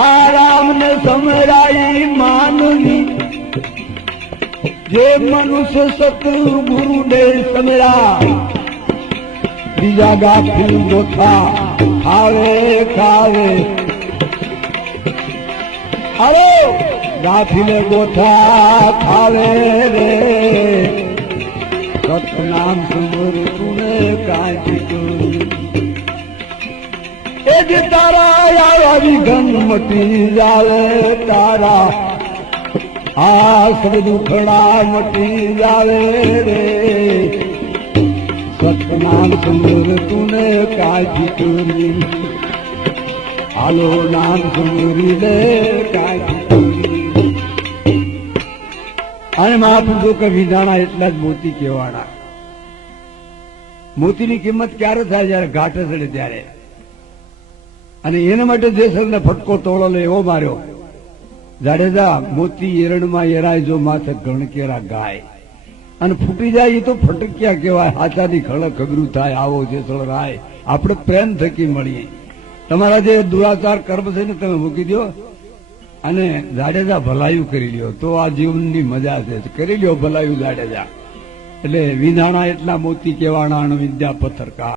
આરામ ને સમરાઈ માનવી જે મનુષ્ય સતગુરુ ગુરુ ને સમરા બીજા ગાથી ગોથા ખાવે ખાવે આવો ગાથી ગોથા ખાવે રે સતનામ સુમર તુને કાંઈ એ જે તારા આવી ગંગ મટી જાવે તારા આ સબ દુખડા મટી જાવે રે સતનામ સુમર તુને કાંઈ ચોરી હાલો નામ સુમરી લે કાંઈ ચોરી અને મહાપુરુષો કે વિધાણા એટલા જ મોતી કહેવાના. મોતીની કિંમત ક્યારે થાય? જયારે ઘાટે ચડે ત્યારે. અને એના માટે જે સૌને ફટકો તોડો એવો માર્યો. જાડેજા મોતી એરણમાં એરાય જો માથે ગણકેરા ગાય અને ફૂટી જાય એ તો ફટક્યા કહેવાય. હાચાની ખડક અઘરું થાય આવો જે રાય આપણે પ્રેમ થકી મળીએ. તમારા જે દુરાચાર કર્મ છે ને તમે મૂકી દો અને જાડેજા ભલાયું કરી લ્યો તો આ જીવનની મજા છે. કરી લ્યો ભલાયું જાડેજા. એટલે વિધાણા એટલા મોતી કહેવાના વિદ્યા પથ્થર કા